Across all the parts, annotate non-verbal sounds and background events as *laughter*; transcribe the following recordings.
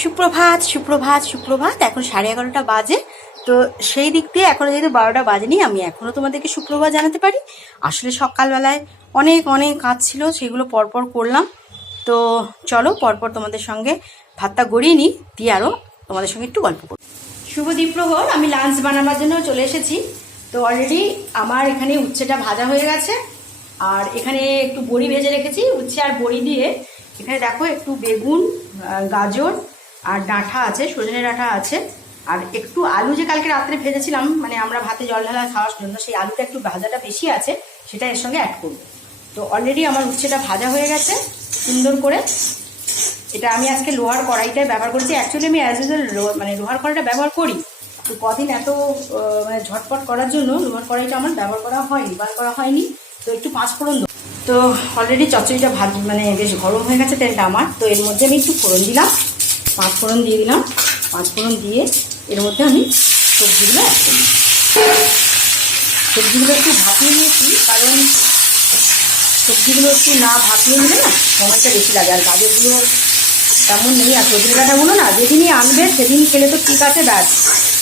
সুপ্রভাত সুপ্রভাত সুপ্রভাত। এখন সাড়ে এগারোটা বাজে। তো সেই দিক দিয়ে এখনও যেহেতু বারোটা বাজেনি, আমি এখনও তোমাদেরকে সুপ্রভাত জানাতে পারি। আসলে সকালবেলায় অনেক অনেক কাজ ছিল, সেগুলো পরপর করলাম। তো চলো পরপর তোমাদের সঙ্গে ভাতটা গড়িয়ে নিই, দিয়ে আরও তোমাদের সঙ্গে একটু গল্প করি। শুভ দ্বীপ্রহর, আমি লাঞ্চ বানাবার জন্য চলে এসেছি। তো অলরেডি আমার এখানে উচ্ছেটা ভাজা হয়ে গেছে। আর এখানে একটু বড়ি ভেজে রেখেছি, উচ্ছে আর বড়ি দিয়ে। এখানে দেখো একটু বেগুন গাজর আর ডাঁটা আছে, সজনে ডাঁটা আছে। আর একটু আলু যে কালকে রাত্রে ভেজেছিলাম মানে আমরা ভাতে জল ঢালা খাওয়ার জন্য, সেই আলুটা একটু ভাজাটা বেশি আছে, সেটা এর সঙ্গে অ্যাড করব। তো অলরেডি আমার উচ্ছেটা ভাজা হয়ে গেছে, সুন্দর করে। এটা আমি আজকে লোহার কড়াইটাই ব্যবহার করেছি। অ্যাকচুয়ালি আমি অ্যাজ ইউজুয়াল মানে লোহার কড়াইটা ব্যবহার করি। তো কদিন এত মানে ঝটপট করার জন্য লোহার কড়াইটা আমার ব্যবহার করা হয়নি বার করা হয়নি। তো একটু পাঁচ ফোড়ন। তো অলরেডি চচ্চড়িটা ভাজ মানে বেশ গরম হয়ে গেছে তেলটা আমার। তো এর মধ্যে আমি একটু ফোড়ন দিলাম। পাঁচ ফোড়ন দিয়ে দিলাম। পাঁচ ফোড়ন দিয়ে এর মধ্যে আমি সবজিগুলো অ্যাড করি সবজিগুলো একটু ভাপিয়ে নিয়েছি, কারণ সবজিগুলো একটু না ভাপিয়ে নিলে না সময়টা বেশি লাগে। আর গাজরগুলো তেমন নেই। আর সজনে ডাঁটাগুলো না, যেদিনই আনবে সেদিন খেলে তো ঠিক আছে, ব্যাস।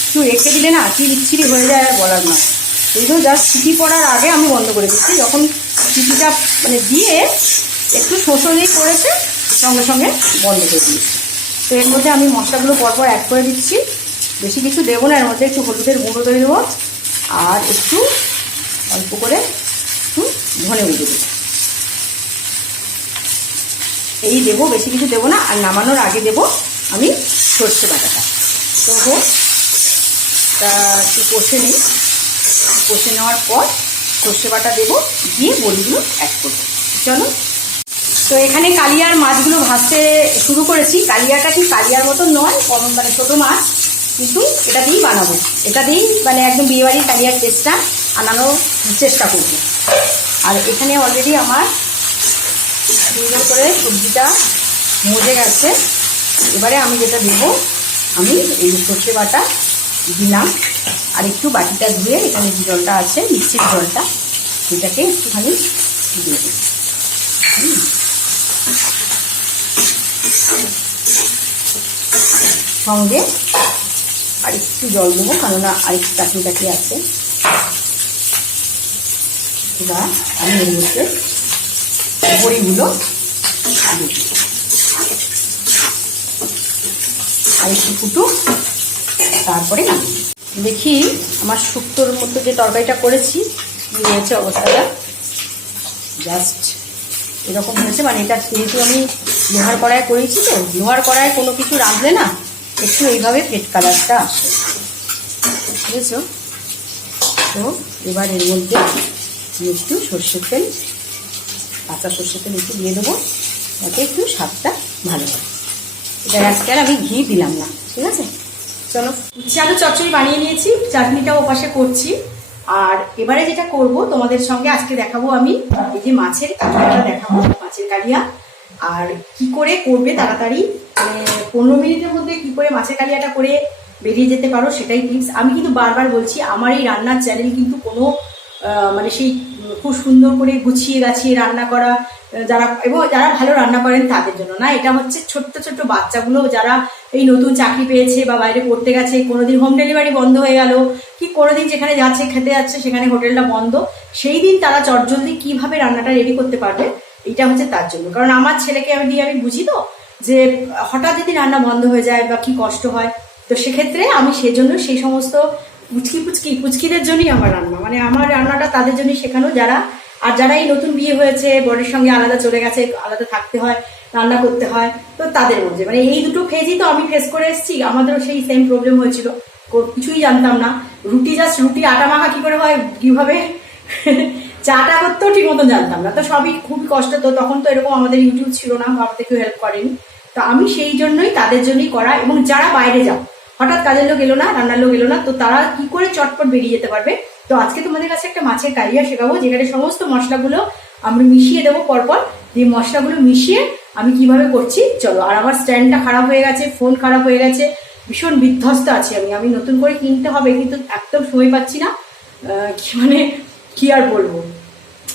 একটু রেখে দিলে না কি বিচ্ছিরি হয়ে যায় আর বলার না এই তো জাস্ট সিটি পড়ার আগে আমি বন্ধ করে দিচ্ছি। যখন সিটিটা মানে দিয়ে একটু শোষো দিয়ে করেছে, সঙ্গে সঙ্গে বন্ধ করে দিয়েছি তো এর মধ্যে আমি মশলাগুলো পরপর অ্যাড করে দিচ্ছি। বেশি কিছু দেবো না, এর মধ্যে একটু হলুদের গুঁড়ো দই দেবো। আর একটু অল্প করে একটু ধনে গুঁড়ো দেবো। এই দেবো, বেশি কিছু দেবো না, আর নামানোর আগে দেবো আমি সর্ষে বাটাটা। তো হোক তা একটু কষে নিই। কষে নেওয়ার পর সর্ষে বাটা দেবো, দিয়ে বড়িগুলো অ্যাড করব। চলো তো এখানে কালিয়ার মাছগুলো ভাজতে শুরু করেছি। কালিয়াটা ঠিক কালিয়ার মতো নয়, কম মানে ছোটো মাছ, কিন্তু এটা দিয়েই বানাবো। এটা দিয়েই মানে একদম বিয়েবাড়ির কালিয়ার টেস্টটা আনানোর চেষ্টা করব। আর এখানে অলরেডি আমার সুন্দর করে সবজিটা মজে গেছে। এবারে আমি যেটা দেবো, আমি এই সর্ষে বাটা দিলাম। আর একটু বাটিটা ধুয়ে এখানে যে জলটা আছে, মিষ্টির জলটা, সেটাকে একটুখানি দিয়ে দিই হুম। সঙ্গে আর একটু জল দেবো, কেননা আরেকটু চাটনি টাটনি আছে। এবার আমি এর মধ্যে বড়িগুলো। আর একটু ফুটুক তারপরে দেখি আমার শুক্তোর মতো যে তরকারিটা করেছি, কি হয়েছে অবস্থাটা। জাস্ট এরকম হয়েছে মানে এটা যেহেতু আমি লোহার কড়াই করেছি তো, লোহার কড়াই কোনো কিছু রাঁধলে না একটু এইভাবে ফেট কালারটা আসে। বুঝেছ? তো এবার এর মধ্যে একটু সর্ষের তেল, কাঁচা সর্ষের তেল একটু দিয়ে দেবো, যাতে একটু স্বাদটা ভালো হয়। এটা আজকে আর আমি ঘি দিলাম না, ঠিক আছে? চলো উচ্ছে আলু চচ্চড়ি বানিয়ে নিয়েছি, চাটনিটাও ওপাশে করছি। আর এবারে যেটা করব, তোমাদের সঙ্গে আজকে দেখাবো আমি, এই যে মাছের কালিয়াটা দেখাবো, মাছের কালিয়া আর কি করে করবে তাড়াতাড়ি মানে পনেরো মিনিটের মধ্যে কি করে মাছের কালিয়াটা করে বেরিয়ে যেতে পারো সেটাই টিপস আমি কিন্তু বারবার বলছি, আমার এই রান্নার চ্যানেল কিন্তু কোনো মানে সেই খুব সুন্দর করে গুছিয়ে গাছিয়ে রান্না করা যারা, এবং যারা ভালো রান্না করেন তাদের জন্য না, এটা হচ্ছে ছোট্ট ছোট্ট বাচ্চাগুলো যারা এই নতুন চাকরি পেয়েছে বা বাইরে পড়তে গেছে, কোনোদিন হোম ডেলিভারি বন্ধ হয়ে গেল, কি কোনোদিন যেখানে যাচ্ছে, খেতে যাচ্ছে, সেখানে হোটেলটা বন্ধ, সেই দিন তারা চটজলদি কীভাবে রান্নাটা রেডি করতে পারবে, এটা হচ্ছে তার জন্য। কারণ আমার ছেলেকে আমি দিয়ে আমি বুঝি তো যে হঠাৎ যদি রান্না বন্ধ হয়ে যায় বা কি কষ্ট হয়, তো সেক্ষেত্রে আমি সেজন্য সেই সমস্ত পুচকি পুচকি, পুচকিদের জন্যই আমার রান্না। মানে আমার রান্নাটা তাদের জন্যই শেখানো যারা, আর যারা এই নতুন বিয়ে হয়েছে, বরের সঙ্গে আলাদা চলে গেছে, আলাদা থাকতে হয়, রান্না করতে হয়, তো তাদের মধ্যে। মানে এই দুটো ফেজই তো আমি ফেস করে এসেছি, আমাদেরও সেই সেম প্রবলেম হয়েছিল। কিছুই জানতাম না। রুটি জাস্ট রুটি, আটা মাখা কি করে হয়, কীভাবে? *laughs* চাটা করতেও ঠিক মতন জানতাম না। তো সবই খুবই কষ্ট। তো তখন তো এরকম আমাদের ইউটিউব ছিল না বাবা কেউ হেল্প করেনি। তো আমি সেই জন্যই তাদের জন্যই করা এবং যারা বাইরে যাও, হঠাৎ কাজের লোক এলো না, রান্নার লোক এলো না, তো তারা কি করে চটপট বেরিয়ে যেতে পারবে? তো আজকে তোমাদের কাছে একটা মাছের কালিয়া শেখাবো, যেখানে সমস্ত মশলাগুলো আমি মিশিয়ে দেবো পরপর। যে মশলাগুলো মিশিয়ে আমি কীভাবে করছি, চলো। আর আমার স্ট্যান্ডটা খারাপ হয়ে গেছে ফোন খারাপ হয়ে গেছে, ভীষণ বিধ্বস্ত আছি আমি। আমি নতুন করে কিনতে হবে কিন্তু একদম সময় পাচ্ছি না। মানে কি আর বলব?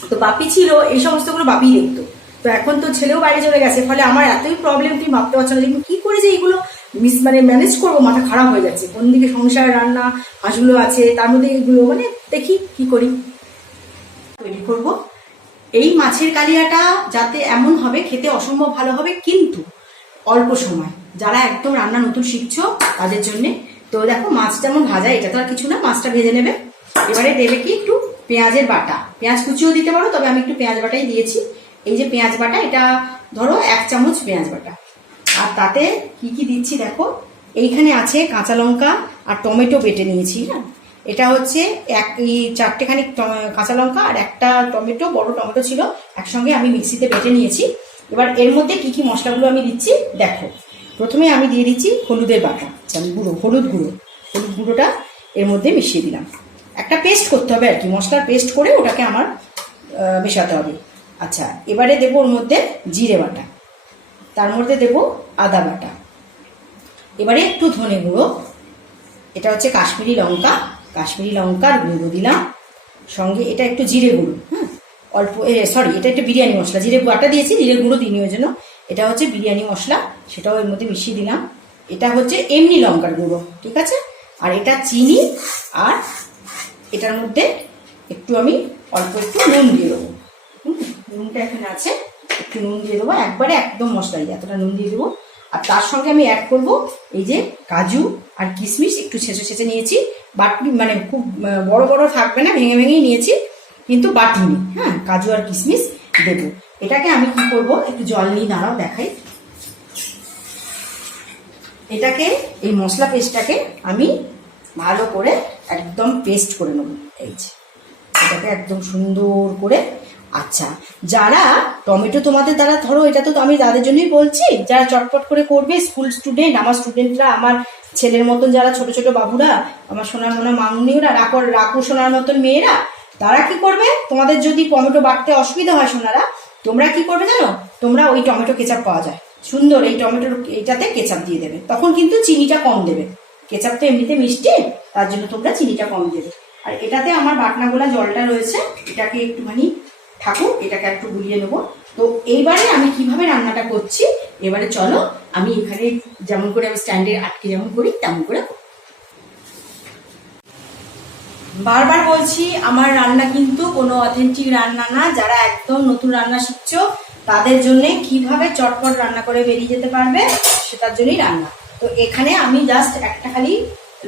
তো বাপি ছিল, এই সমস্তগুলো বাপি দেখতো। তো এখন তো ছেলেও বাইরে চলে গেছে, ফলে আমার এতই প্রবলেম তুমি ভাবতে পারছ না আমি কি করে যে এইগুলো মিস মানে ম্যানেজ করব? মাথা খারাপ হয়ে যাচ্ছে। কোন দিকে সংসার, রান্না, হাঁসগুলো আছে, তার মধ্যে এগুলো মানে দেখি কি করি। তৈরি করব। এই মাছের কালিয়াটা যাতে এমন হবে, খেতে অসম্ভব ভালো হবে, কিন্তু অল্প সময়। যারা একদম রান্না নতুন শিখছো, তাদের জন্যে। তো দেখো, মাছ যেমন ভাজা, এটা তো আর কিছু না, মাছটা ভেজে নেবে। এবারে দেবে কি একটু পেঁয়াজের বাটা। পেঁয়াজ কুচিও দিতে পারো, তবে আমি একটু পেঁয়াজ বাটাই দিয়েছি। এই যে পেঁয়াজ বাটা এটা ধরো এক চামচ পেঁয়াজ বাটা। আর তাতে কি কি দিচ্ছি দেখো? এইখানে আছে কাঁচা লঙ্কা আর টমেটো বেটে নিয়েছি হ্যাঁ? এটা হচ্ছে এক এই চারটেখানি কাঁচা লঙ্কা আর একটা টমেটো বড় টমেটো ছিল একসঙ্গে আমি মিক্সিতে বেটে নিয়েছি। এবার এর মধ্যে কি কি মশলাগুলো আমি দিচ্ছি দেখো। প্রথমে আমি দিয়ে দিচ্ছি হলুদের বাটা আচ্ছা, গুঁড়ো হলুদ গুঁড়ো। হলুদ গুঁড়োটা এর মধ্যে মিশিয়ে দিলাম। একটা পেস্ট করতে হবে আর কি মশলার পেস্ট করে ওটাকে আমার মেশাতে হবে। আচ্ছা এবারে দেবো ওর মধ্যে জিরে বাটা। তার মধ্যে দেব আদা বাটা। এবারে একটু ধনে গুঁড়ো। এটা হচ্ছে কাশ্মীরি লঙ্কা। কাশ্মীরি লঙ্কার গুঁড়ো দিলাম। সঙ্গে এটা একটু জিরে গুঁড়ো হ্যাঁ? অল্প সরি এটা একটু বিরিয়ানি মশলা। জিরে বাটা দিয়েছি জিরে গুঁড়ো দিইনি ওই জন্য। এটা হচ্ছে বিরিয়ানি মশলা সেটাও এর মধ্যে মিশিয়ে দিলাম। এটা হচ্ছে এমনি লঙ্কার গুঁড়ো ঠিক আছে? আর এটা চিনি আর এটার মধ্যে একটু আমি অল্প একটু নুন দিয়ে দেবো। হুম, নুনটা এখানে আছে। একটু নুন দিয়ে দেবো, একবারে একদম মশলাই এতটা নুন দিয়ে দেবো। আর তার সঙ্গে আমি অ্যাড করব এই যে কাজু আর কিশমিশ, একটু ছেঁচে ছেঁচে নিয়েছি। বাটি মানে খুব বড় বড় থাকবে না, ভেঙে ভেঙেই নিয়েছি, কিন্তু বাটিনি হ্যাঁ কাজু আর কিশমিশ দেবো। এটাকে আমি কি করব, একটু জল নিয়ে দাঁড়াও, দেখাই। এটাকে, এই মশলা পেস্টটাকে আমি ভালো করে একদম পেস্ট করে নেব। এই যে, এটাকে একদম সুন্দর করে আচ্ছা যারা টমেটো তোমাদের দ্বারা, ধরো, এটা তো আমি তাদের জন্যই বলছি, যারা চটপট করে করবে স্কুল স্টুডেন্ট আমার স্টুডেন্টরা আমার ছেলের মতন যারা ছোট ছোট বাবুরা, আমার সোনার মোনা মামুনিরা রাকর, রাকু সোনার মতন মেয়েরা, তারা কি করবে? তোমাদের যদি টমেটো বাটতে অসুবিধা হয় সোনারা, তোমরা কি করবে জানো? তোমরা ওই টমেটো কেচাপ পাওয়া যায়। সুন্দর, এই টমেটোর এটাতে কেচাপ দিয়ে দেবে। তখন কিন্তু চিনিটা কম দেবে। কেচাপ তো এমনিতে মিষ্টি, তার জন্য তোমরা চিনিটা কম দেবে। আর এটাতে আমার বাটনাগুলা জলটা রয়েছে, এটাকে একটুখানি থাকুক এটাকে একটু গুলিয়ে নেব। তো এইবারে আমি কীভাবে রান্নাটা করছি, এবারে চলো, আমি এখানে যেমন করে আমি স্ট্যান্ডে আটকে যেমন করি, তেমন করে বারবার বলছি, আমার রান্না কিন্তু কোনো অথেন্টিক রান্না না। যারা একদম নতুন রান্না শিখছো, তাদের জন্য কীভাবে চটপট রান্না করে বেরিয়ে যেতে পারবে, সেটার জন্যই রান্না। তো এখানে আমি জাস্ট একটা খালি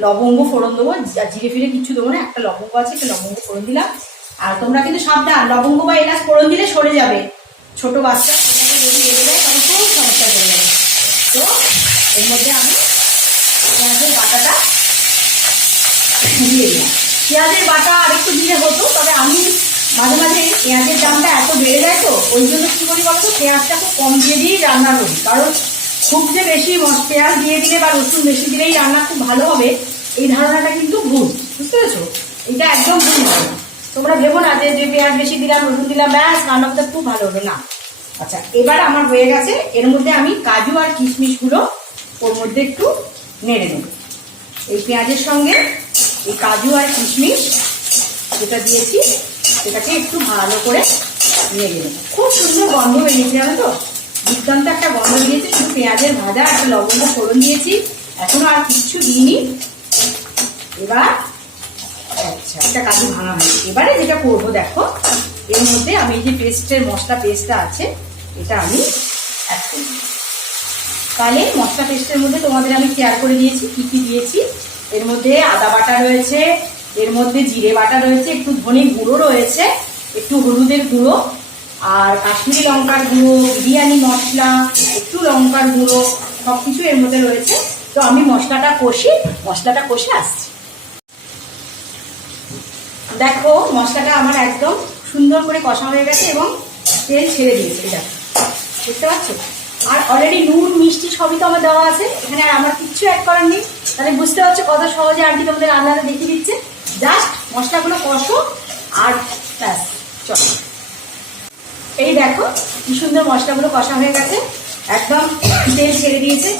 লবঙ্গ ফোড়ন দেবো জিরে ফিরে কিছু দেবো না, একটা লবঙ্গ আছে, একটা লবঙ্গ ফোড়ন দিলাম। আর তোমরা কিন্তু সাবধান, লবঙ্গ বা এলাচ ফোড়ন দিলে সরে যাবে। ছোট বাচ্চা খুব সমস্যা যাবে। তো, এর মধ্যে আমি পেঁয়াজের বাটাটা দিয়ে দিলাম। পেঁয়াজের বাটা আর একটু দিলে হতো, তবে আমি মাঝে মাঝে পেঁয়াজের দামটা এত বেড়ে যায় তো, ওই জন্য কী করি বলতো, পেঁয়াজটা খুব কম দিয়ে দিয়েই রান্না করি। কারণ খুব যে বেশি পেঁয়াজ দিয়ে দিলে বা রসুন বেশি দিলেই রান্না খুব ভালো হবে, এই ধারণাটা কিন্তু ভুল। বুঝতে পেরেছ? এটা একদম ভুল ধারণা। তোমরা ভেবো না যে যে পেঁয়াজ বেশি দিলাম, রসুন দিলাম, ব্যাস, রান্নাটা খুব ভালো হলো, না। আচ্ছা এবার আমার হয়ে গেছে, এর মধ্যে আমি কাজু আর কিশমিশগুলো ওর মধ্যে একটু নেড়ে নেব। এই পেঁয়াজের সঙ্গে এই কাজু আর কিশমিশ যেটা দিয়েছি, সেটাকে একটু ভালো করে নিয়ে গেলাম খুব সুন্দর গন্ধ বেরিয়েছে, জানো তো? দুর্দান্ত একটা গন্ধ বেরিয়েছে শুধু পেঁয়াজের ভাজা, একটা লবঙ্গ ফোড়ন দিয়েছি, এখনও আর কিচ্ছু দিইনি। এবার আচ্ছা এটা কাজু ভাঙা হয়েছে এবারে যেটা করব, দেখো, এর মধ্যে আমি যে পেস্টের, মশলা পেস্টটা আছে, এটা আমি অ্যাড তাহলে মশলা পেস্টের মধ্যে তোমাদের আমি শেয়ার করে দিয়েছি, কি কি দিয়েছি। এর মধ্যে আদা বাটা রয়েছে, এর মধ্যে জিরে বাটা রয়েছে, একটু ধনে গুঁড়ো রয়েছে, একটু হলুদের গুঁড়ো, আর কাশ্মীরি লঙ্কার গুঁড়ো, বিরিয়ানি মশলা, একটু লঙ্কার গুঁড়ো সব কিছু এর মধ্যে রয়েছে। তো আমি মশলাটা কষি, মশলাটা কষে আসছি। দেখো, মশলাটা আমার একদম সুন্দর করে কষা হয়ে গেছে এবং তেল ছেড়ে দিয়েছে, এটা। বুঝতে পারছ? আর অলরেডি নুন, মিষ্টি সবই তো আমার দেওয়া আছে। এখানে আর আমার কিচ্ছু অ্যাড করার নেই। তাহলে বুঝতে পারছ কত সহজে আন্টি তোমাদের রান্নাটা দেখিয়ে দিচ্ছে? জাস্ট মশলাগুলো কষো আর ব্যাস, চলো। এই দেখো, কি সুন্দর মশলাগুলো কষা হয়ে গেছে। একদম তেল ছেড়ে দিয়েছে।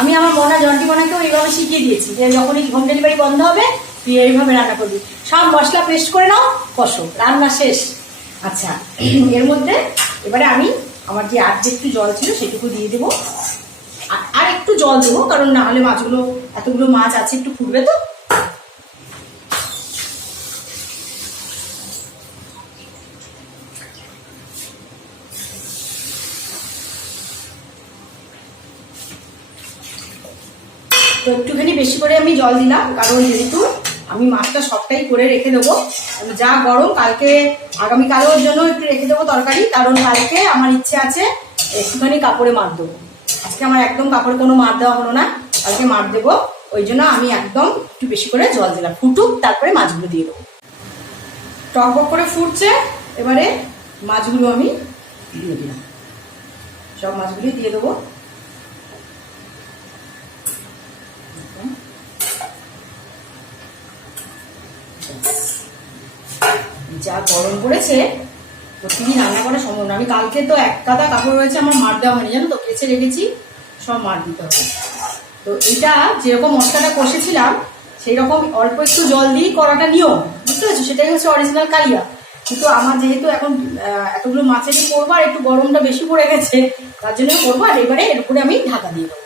আমি আমার মনা জন্টি মনাকেও এইভাবে শিখিয়ে দিয়েছি যে যখনই হোম ডেলিভারি বন্ধ হবে তুই এইভাবে রান্না করবি। সব মশলা পেস্ট করে নাও, কষো। রান্না শেষ। আচ্ছা *clears throat* এর মধ্যে এবারে আমি আমার যে আর যে একটু জল ছিল সেটুকু দিয়ে দেবো। আর- একটু জল দেবো, কারণ না হলে মাছগুলো, এতগুলো মাছ আছে একটু ফুটবে তো। তো একটুখানি বেশি করে আমি জল দিলাম, কারণ যেহেতু আমি মাছটা সবটাই করে রেখে দেবো। যা গরম, কালকে আগামীকালের জন্য একটু রেখে দেবো তরকারি, কারণ কালকে আমার ইচ্ছে আছে একটুখানি কাপড়ে মার দেবো। আজকে আমার একদম কাপড়ে কোনো মার দেওয়া হলো না, কালকে মার দেবো। ওই জন্য আমি একদম একটু বেশি করে জল দিলাম। ফুটুক, তারপরে মাছগুলো দিয়ে দেবো। টক বক করে ফুটছে, এবারে মাছগুলো আমি দিয়ে দিলাম। সব মাছগুলি দিয়ে দেবো যা গরম পড়েছে প্রতিদিন রান্না করা সম্ভব না। আমি কালকে তো এক কাদা কাপড় রয়েছে, আমার মার দেওয়া হয়নি, জানো তো? কেচে রেখেছি, সব মার দিতে হবে। তো এটা যেরকম মশলাটা কষেছিলাম সেই রকম অল্প একটু জল দিয়েই করাটা নিয়ম, বুঝতে পারছ? সেটাই হচ্ছে অরিজিনাল কালিয়া। কিন্তু আমার যেহেতু এখন এতগুলো মাছের করব, আর একটু গরমটা বেশি পড়ে গেছে, তার জন্য করব, আর এবারে এর উপরে আমি ঢাকা দিয়ে দেবো।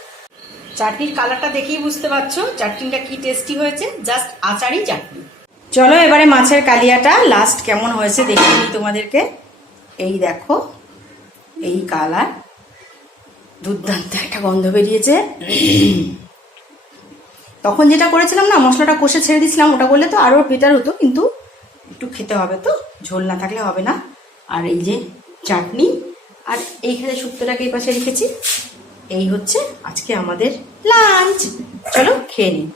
চাটনির কালারটা দেখেই বুঝতে পারছ, চাটনিটা কি টেস্টি হয়েছে? জাস্ট আচারই চাটনি। চলো এবারে মাছের কালিয়াটা লাস্ট কেমন হয়েছে দেখিয়ে নিই তোমাদেরকে। এই দেখো, এই কালার দুর্দান্ত একটা গন্ধ বেরিয়েছে। তখন যেটা করেছিলাম না, মশলাটা কষে ছেড়ে দিয়েছিলাম, ওটা করলে তো আরও বেটার হতো, কিন্তু একটু খেতে হবে তো, ঝোল না থাকলে হবে না। আর এই যে চাটনি, আর এইখানে শুক্তোটাকে এই পাশে রেখেছি। এই হচ্ছে আজকে আমাদের লাঞ্চ চলো খেয়ে নিই।